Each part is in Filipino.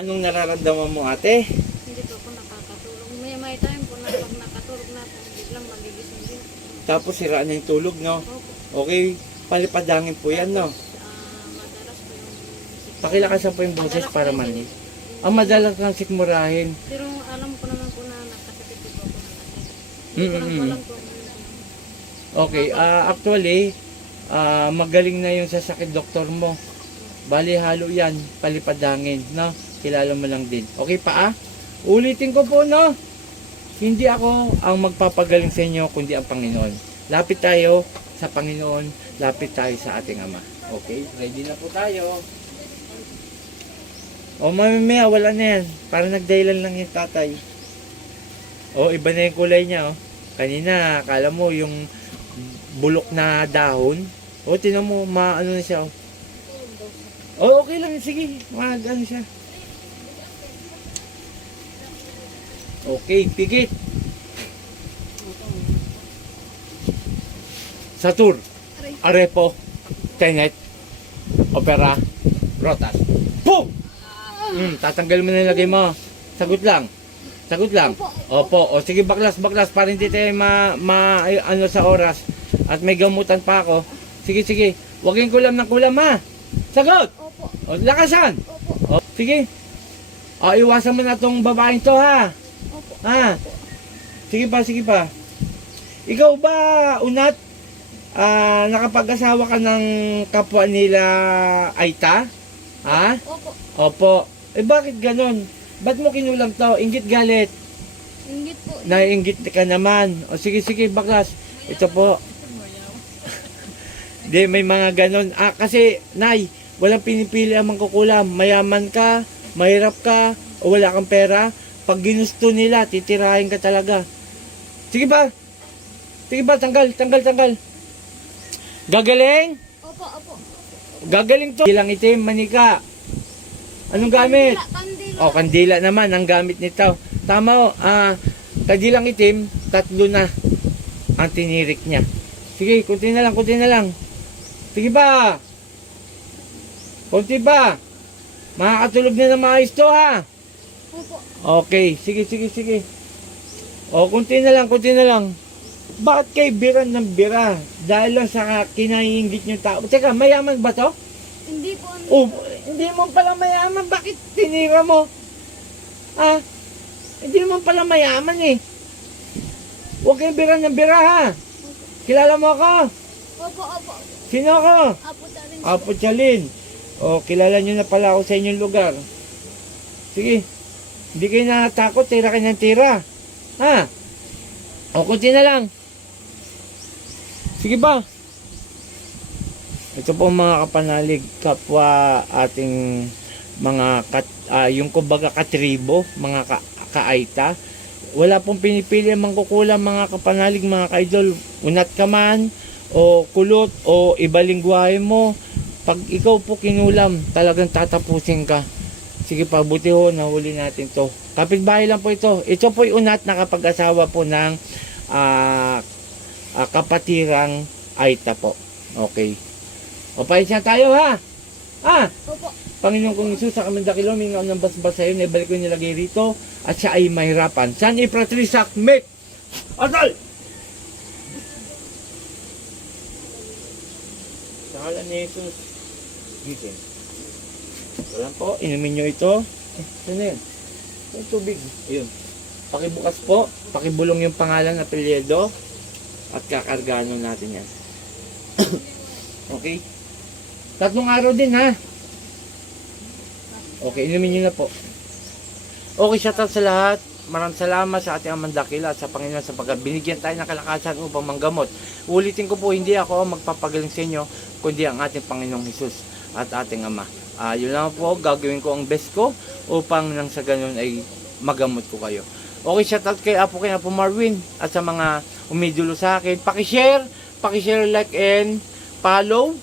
Anong nararamdaman mo, ate? Hindi po ako nakakatulog. May time po na pag nakatulog na po, biglang magigising din. Tapos siraan na yung tulog, no? Opo. Okay, palipadangin po yan, no? Madalas po yung Pakilakasan po yung boses para mani. Ang madalas kang sikmurahin. Pero alam ko naman po na nakasakit po ako ng sakit. Mm, Hindi ko lang mm. po alam kung Okay, actually, magaling na yung sa sakit doktor mo. Bali, halo yan, palipadangin, no? Kilala mo lang din. Okay pa, ulitin ko po, no? Hindi ako ang magpapagaling sa inyo, kundi ang Panginoon. Lapit tayo sa Panginoon, lapit tayo sa ating Ama. Okay, ready na po tayo. O mamaya, wala na yan. Para nagdahilan lang yung tatay. O, iba na yung kulay niya, oh. Kanina, akala mo yung bulok na dahon. O, tinan mo, maano na siya, oh. O, okay lang, sige. Ano siya. Okay, pigit. Satur, Arepo, Tenet, Opera, Rotas. Boom! Tatanggal mo na yung lagay mo. Sagot lang. Sagot lang. Opo. O sige, baklas para hindi tayo ano sa oras. At may gamutan pa ako. Sige. Huwag yung kulam ng kulam, ha. Sagot! Opo. O, lakasan! Opo. O, sige. O, iwasan mo na tong babaeng to, ha. Opo. Ha? Sige pa. Ikaw ba, Unat, nakapag-asawa ka ng kapwa nila Aita? Ha? Opo. Opo. Bakit ganon? Ba't mo kinulang to? Inggit galit. Inggit po. Naiinggit ka naman. O sige, baklas. Ito po. Di, may mga ganon. Kasi, Nay, walang pinipili ang mangkukulam. Mayaman ka, mahirap ka, o wala kang pera. Pag ginusto nila, titirahin ka talaga. Sige ba, tanggal. Gagaling? Opo. Gagaling to. Ilang itim, manika. Anong gamit? Kandila. O, kandila naman ang gamit nito. Tama o, kadilang itim, 3 na ang tinirik niya. Sige, kunti na lang. Sige ba? Kunti ba? Makakatulog na ng maayos to, ha? Opo. Okay, sige. O, kunti na lang. Bakit kayo biran ng bira? Dahil lang sa kinaiinggit nyo tao. Teka, mayaman ba to? Hindi po. Oh, hindi mo pala mayaman. Bakit tinira mo? Hindi mo pala mayaman eh. Huwag kayong bira ng bira, ha? Kilala mo ako? Opo. Sino ako? Apo tarin. Apo Chalin. O, kilala nyo na pala ako sa inyong lugar. Sige. Hindi kayo natakot. Tira kayo ng tira. Ha? O, kunti na lang. Sige ba? Ito po mga kapanalig, kapwa ating mga yung kumbaga katribo, mga kaaita. Wala pong pinipili ang mangkukulam mga kapanalig, mga kaidol. Unat ka man, o kulot, o ibalingguhay mo. Pag ikaw po kinulam, talagang tatapusin ka. Sige pa, buti ho, nahuli natin to. Kapitbahay lang po ito. Ito po yung unat na kapag-asawa po ng kapatirang Aita po. Okay. O, pahisya tayo, ha? Opo. Panginoon kong Isus, sa kamandakilo, mingaw ng basbas sa iyo, naibalik ko nilagay rito, at siya ay mahirapan. San ipratrisak, mek! Atal! Sa ngalan ni Jesus, gising. Wala po, inumin nyo ito. Saan yan? Yung tubig. Ayun. Pakibukas po, pakibulong yung pangalan na apelyido, at kakargano natin yan. Okay? 3 araw din, ha? Okay, inumin nyo na po. Okay, shoutout sa lahat. Maraming salamat sa ating Amang Dakila at sa Panginoon sa binigyan tayo ng kalakasan upang manggamot. Ulitin ko po, hindi ako magpapagaling sa inyo, kundi ang ating Panginoong Hesus at ating Ama. Yun lang po, gagawin ko ang best ko upang nang sa ganun ay magamot ko kayo. Okay, shoutout kay Apo Marwin at sa mga umidulo sa akin. Pakishare, like and follow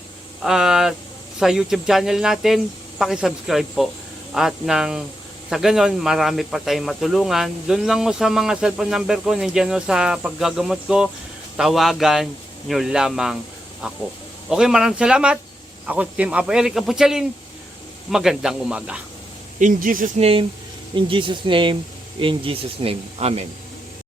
sa YouTube channel natin. Pakisubscribe po. At nang sa ganon, marami pa tayong matulungan. Doon lang mo sa mga cellphone number ko, nandiyan mo sa paggagamot ko, tawagan nyo lamang ako. Okay, maraming salamat. Ako Team Apo Eric Apo Chalin. Magandang umaga. In Jesus' name, in Jesus' name, in Jesus' name. Amen.